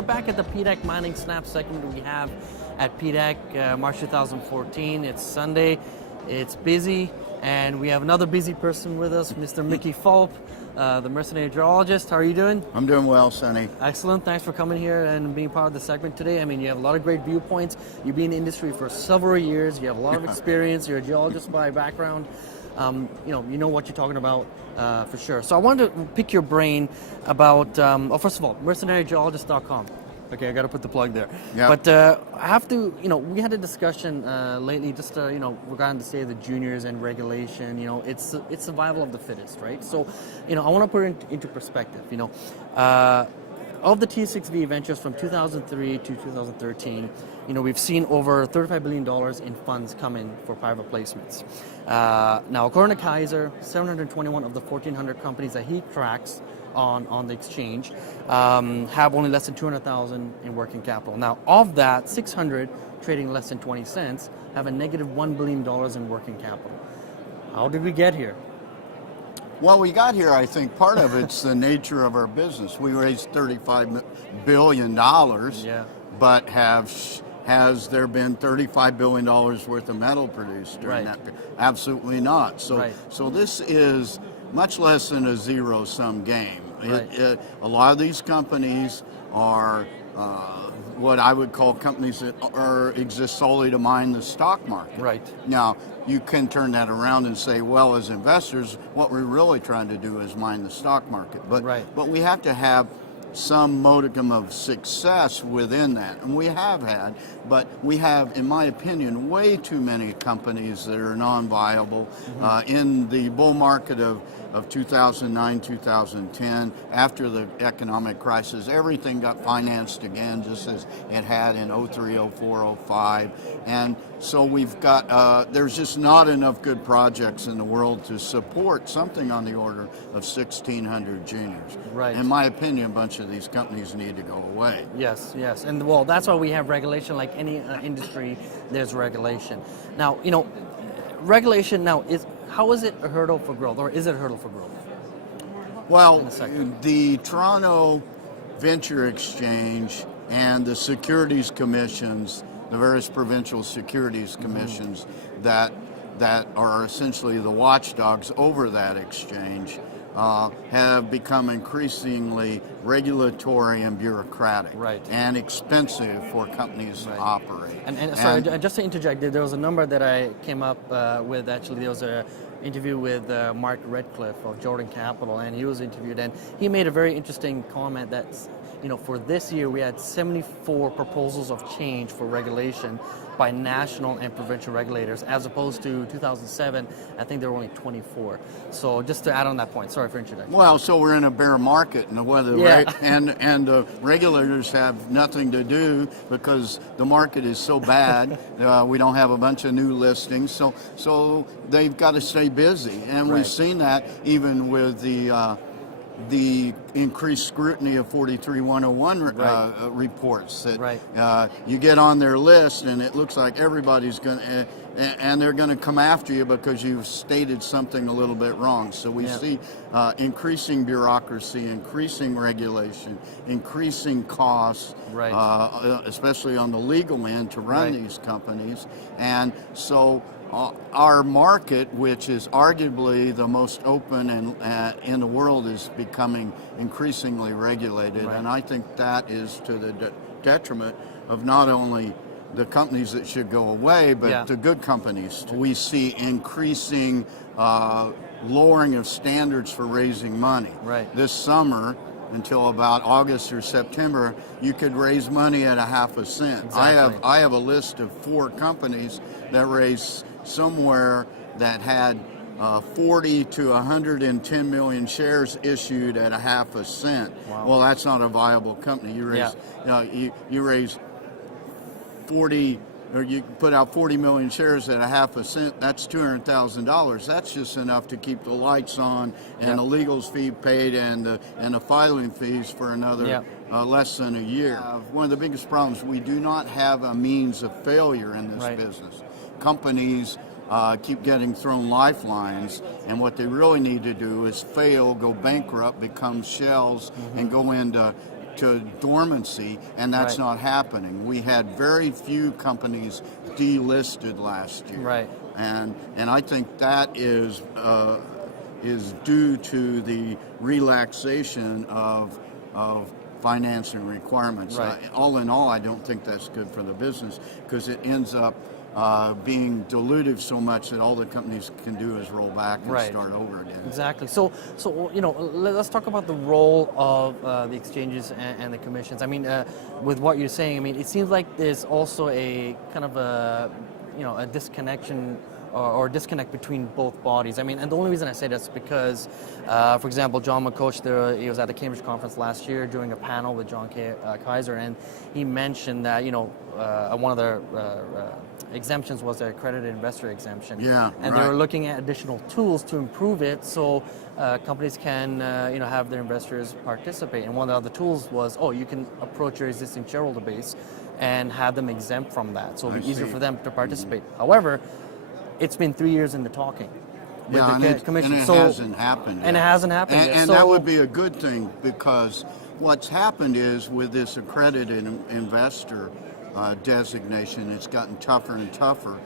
we're back at the PDAC Mining Snap segment we have at PDAC, March 2014. It's Sunday, it's busy, and we have another busy person with us, Mr. Mickey Fulp, the Mercenary Geologist. How are you doing? I'm doing well, Sonny. Excellent. Thanks for coming here and being part of the segment today. I mean, you have a lot of great viewpoints. You've been in the industry for several years. You have a lot of experience. You're a geologist by background. You know what you're talking about for sure. So I wanted to pick your brain about, first of all, mercenarygeologist.com. Okay, I got to put the plug there. Yep. But I have to, we had a discussion lately, just regarding the state of the juniors and regulation. It's survival of the fittest, right? So, I want to put it into perspective. Of the T6V ventures from 2003 to 2013, we've seen over $35 billion in funds come in for private placements. Now, according to Kaiser, 721 of the 1,400 companies that he tracks on the exchange have only less than 200,000 in working capital. Now, of that, 600 trading less than 20 cents have a negative $1 billion in working capital. How did we get here? Well, we got here, I think part of it's the nature of our business. We raised $35 billion, but has there been $35 billion worth of metal produced during that period? Absolutely not. So this is much less than a zero-sum game. A lot of these companies are what I would call companies that exist solely to mine the stock market. Right. Now, you can turn that around and say, well, as investors, what we're really trying to do is mine the stock market. But we have to have some modicum of success within that, and we have had, but we have, in my opinion, way too many companies that are non-viable. In the bull market of 2009, 2010, after the economic crisis, everything got financed again, just as it had in 03, 04, 05, and so we've got, there's just not enough good projects in the world to support something on the order of 1,600 juniors. Right. In my opinion, a bunch of these companies need to go away. Yes, and well, that's why we have regulation. Like any industry, there's regulation. Now, regulation now how is it a hurdle for growth, or is it a hurdle for growth? Well, the Toronto Venture Exchange and the securities commissions, the various provincial securities commissions that are essentially the watchdogs over that exchange, have become increasingly regulatory and bureaucratic and expensive for companies to operate. And sorry, just to interject, there was a number that I came up with. Actually, there was an interview with Mark Redcliffe of Jordan Capital, and he was interviewed, and he made a very interesting comment that, for this year we had 74 proposals of change for regulation by national and provincial regulators, as opposed to 2007, I think there were only 24. So just to add on that point, sorry for introduction. Well, so we're in a bear market, and and the regulators have nothing to do because the market is so bad. We don't have a bunch of new listings, so they've got to stay busy, and we've seen that even with the increased scrutiny of 43101 reports that you get on their list and it looks like everybody's going to, and they're going to come after you because you've stated something a little bit wrong. So we see increasing bureaucracy, increasing regulation, increasing costs, especially on the legal end to run these companies. And so our market, which is arguably the most open and in the world, is becoming increasingly regulated, and I think that is to the detriment of not only the companies that should go away, but the good companies. We see increasing lowering of standards for raising money. This summer, until about August or September, you could raise money at a half a cent. Exactly. I have a list of 4 companies that raised somewhere that had 40 to 110 million shares issued at a half a cent. Wow. Well, that's not a viable company. You raise, you raise 40, or you put out 40 million shares at a half a cent. That's $200,000. That's just enough to keep the lights on and the legals fee paid and the filing fees for another less than a year. One of the biggest problems, we do not have a means of failure in this business. Companies keep getting thrown lifelines, and what they really need to do is fail, go bankrupt, become shells, and go into to dormancy, and that's Right. not happening. We had very few companies delisted last year, Right. and I think that is due to the relaxation of financing requirements. Right. All in all, I don't think that's good for the business, because it ends up being dilutive so much that all the companies can do is roll back and Right. start over again. Exactly. So let's talk about the role of the exchanges and the commissions. I mean, with what you're saying, I mean, it seems like there's also a kind of a disconnection or disconnect between both bodies. I mean, and the only reason I say that's because, for example, John McCoach, he was at the Cambridge conference last year doing a panel with John Kaiser, and he mentioned that one of the exemptions was the accredited investor exemption. Yeah, and right. they were looking at additional tools to improve it, so companies can have their investors participate. And one of the other tools was, you can approach your existing shareholder base and have them exempt from that, so it'll be easier for them to participate. However, it's been 3 years in the talking with the commission, and it hasn't happened. And it hasn't happened yet. And So that would be a good thing, because what's happened is, with this accredited investor designation, it's gotten tougher and tougher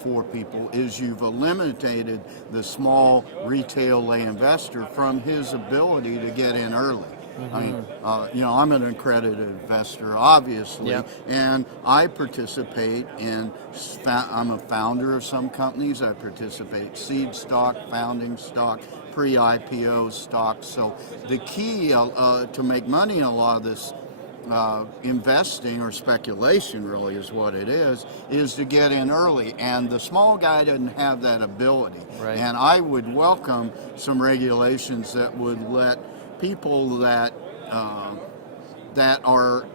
for people, is you've eliminated the small retail lay investor from his ability to get in early. I mean, I'm an accredited investor, obviously, Yep. and I participate in, I'm a founder of some companies. I participate seed stock, founding stock, pre-IPO stock. So the key to make money in a lot of this investing, or speculation really is what it is to get in early, and the small guy doesn't have that ability. Right. And I would welcome some regulations that would let people that are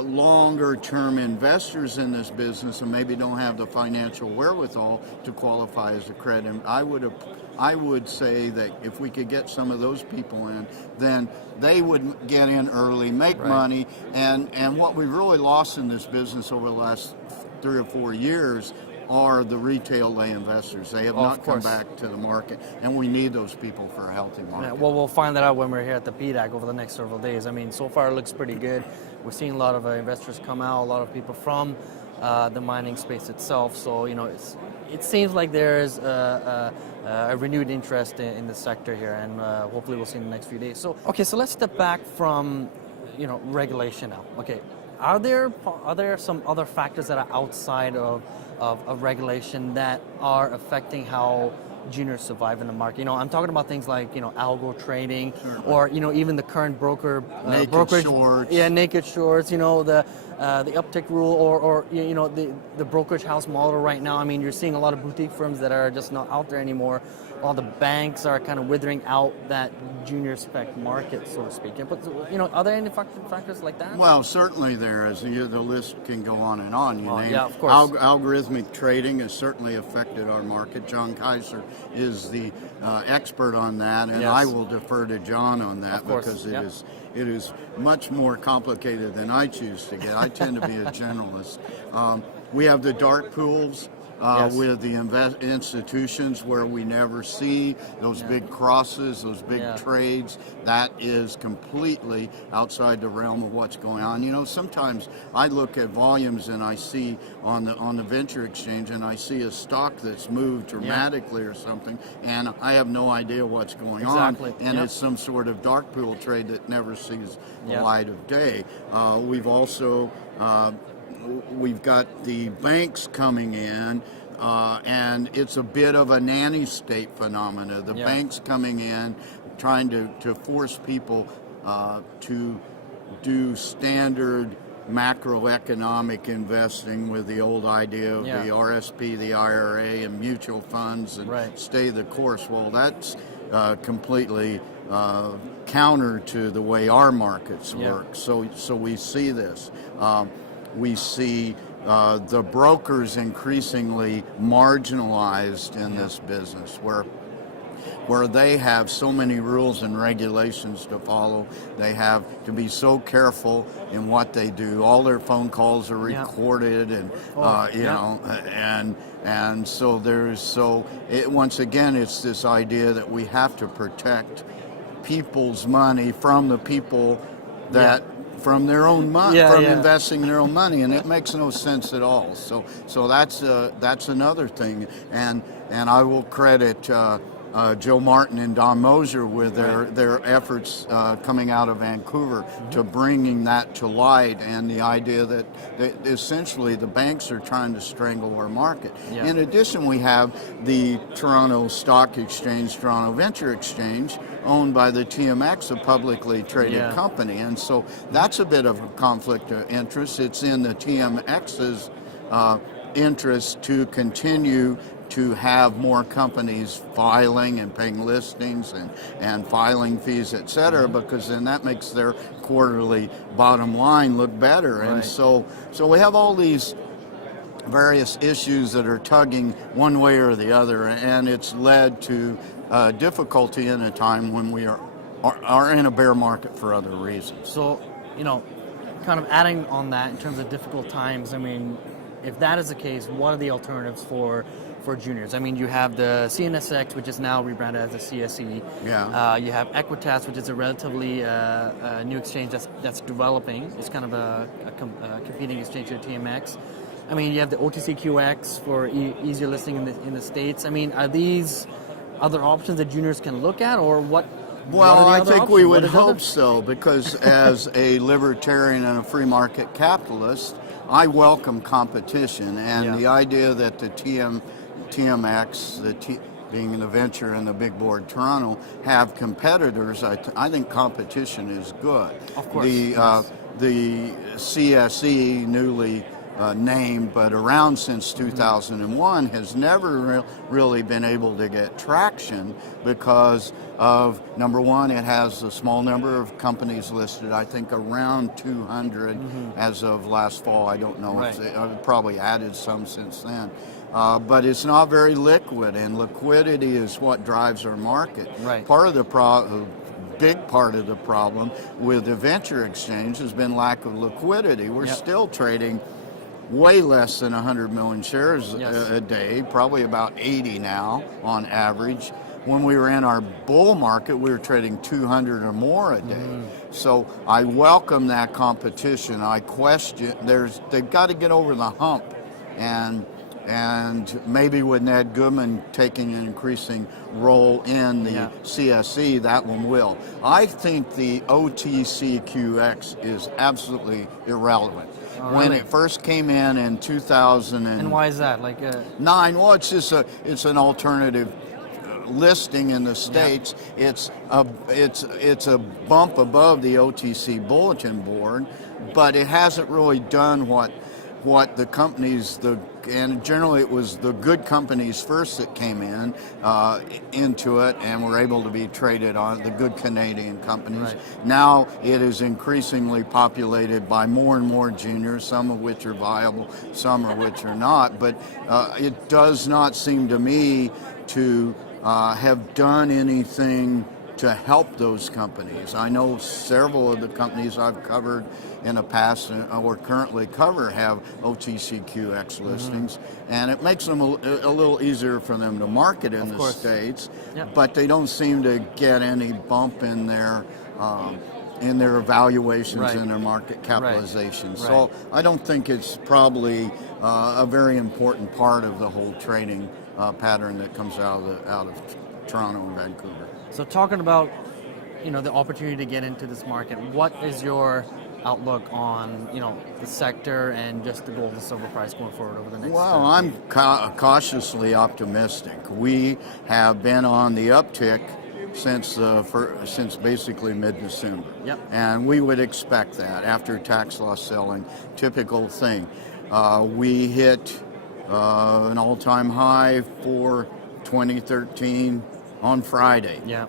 longer term investors in this business and maybe don't have the financial wherewithal to qualify as accredited. I would say that if we could get some of those people in, then they would get in early, make money, and what we've really lost in this business over the last 3 or 4 years are the retail lay investors. They have not come back to the market, and we need those people for a healthy market. Yeah, well, we'll find that out when we're here at the PDAC over the next several days. I mean, so far it looks pretty good. We're seeing a lot of investors come out, a lot of people from the mining space itself. So, it seems like there is a renewed interest in the sector here, and hopefully we'll see in the next few days. So, so let's step back from, regulation now. Okay, are there some other factors that are outside of regulation that are affecting how juniors survive in the market? I'm talking about things like algo trading, or even the current brokerage shorts. Yeah, naked shorts. The uptick rule, or the brokerage house model right now. I mean, you're seeing a lot of boutique firms that are just not out there anymore. All the banks are kind of withering out that junior spec market, so to speak. But are there any factors like that? Well, certainly there is. The list can go on and on. Yeah, of course. Algorithmic trading has certainly affected our market. John Kaiser is the expert on that, and I will defer to John on that, because it is much more complicated than I choose to get. I tend to be a generalist. We have the dark pools. With the institutions where we never see those big crosses, those big trades. That is completely outside the realm of what's going on. Sometimes I look at volumes and I see on the venture exchange, and I see a stock that's moved dramatically or something, and I have no idea what's going on. And it's some sort of dark pool trade that never sees the light of day. We've also we've got the banks coming in, and it's a bit of a nanny state phenomena. The banks coming in, trying to force people to do standard macroeconomic investing with the old idea of the RSP, the IRA, and mutual funds, and stay the course. Well, that's completely counter to the way our markets work. So we see this. We see the brokers increasingly marginalized in this business, where they have so many rules and regulations to follow. They have to be so careful in what they do. All their phone calls are recorded, and and so once again, it's this idea that we have to protect people's money from the people that from their own money, Yeah, from yeah. investing their own money, and it makes no sense at all. So that's another thing, and I will credit Joe Martin and Don Moser with their efforts coming out of Vancouver to bringing that to light, and the idea that essentially the banks are trying to strangle our market. Yeah. In addition, we have the Toronto Stock Exchange, Toronto Venture Exchange, owned by the TMX, a publicly traded company, and so that's a bit of a conflict of interest. It's in the TMX's interest to continue to have more companies filing and paying listings and filing fees, et cetera, because then that makes their quarterly bottom line look better. Right. And so we have all these various issues that are tugging one way or the other, and it's led to difficulty in a time when we are in a bear market for other reasons. So, kind of adding on that in terms of difficult times, I mean, if that is the case, what are the alternatives for juniors? I mean, you have the CNSX, which is now rebranded as the CSE. Yeah. You have Equitas, which is a relatively new exchange that's developing. It's kind of a competing exchange to TMX. I mean, you have the OTCQX for easier listing in the States. I mean, are these other options that juniors can look at, or what? Well, I think we would hope hope so, because as a libertarian and a free market capitalist, I welcome competition, and the idea that the TMX, being the venture and the big board Toronto, have competitors, I think competition is good. Of course. The CSE, newly named, but around since 2001, has never really been able to get traction because of, number one, it has a small number of companies listed, I think around 200 as of last fall. I don't know. Right. I've probably added some since then. But it's not very liquid, and liquidity is what drives our market. Right. Part of the big part of the problem with the venture exchange has been lack of liquidity. We're still trading way less than 100 million shares a day, probably about 80 now on average. When we were in our bull market, we were trading 200 or more a day. So I welcome that competition. I question, they've got to get over the hump, and maybe with Ned Goodman taking an increasing role in the CSE, that one will. I think the OTCQX is absolutely irrelevant. When it first came in 2000 and why is that? Nine. Well, it's just it's an alternative listing in the States. It's a bump above the OTC bulletin board, but it hasn't really done what the companies, and generally it was the good companies first that came into it and were able to be traded on, the good Canadian companies. Right. Now it is increasingly populated by more and more juniors, some of which are viable, some of which are not, but it does not seem to me to have done anything to help those companies. I know several of the companies I've covered in the past or currently cover have OTCQX listings, and it makes them a little easier for them to market in the States, but they don't seem to get any bump in their evaluations and their market capitalization. So I don't think it's probably a very important part of the whole trading pattern that comes out of Toronto and Vancouver. So talking about, the opportunity to get into this market, what is your outlook on, the sector and just the gold and silver price going forward over the next? Well, I'm cautiously optimistic. We have been on the uptick since basically mid-December. Yep. And we would expect that after tax loss selling, typical thing. We hit an all-time high for 2013 on Friday. Yeah.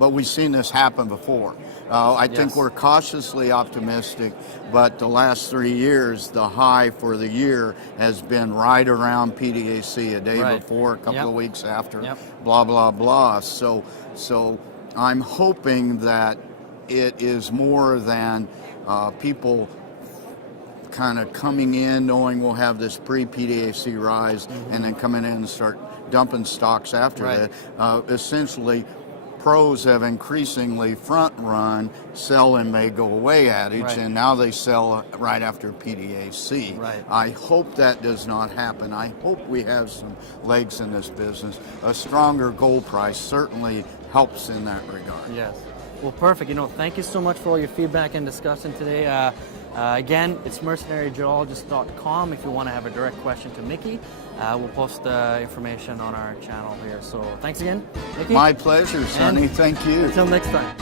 But we've seen this happen before. I think we're cautiously optimistic, but the last 3 years, the high for the year has been right around PDAC, a day before, a couple of weeks after, blah, blah, blah. So I'm hoping that it is more than people kind of coming in knowing we'll have this pre-PDAC rise and then coming in and start dumping stocks after that. Essentially, pros have increasingly front run sell and may go away adage, Right. and now they sell right after PDAC. Right. I hope that does not happen. I hope we have some legs in this business. A stronger gold price certainly helps in that regard. Yes. Well, perfect. Thank you so much for all your feedback and discussion today. Again, it's mercenarygeologist.com if you want to have a direct question to Mickey. We'll post the information on our channel here. So thanks again, Mickey. My pleasure, Sonny. And thank you. Until next time.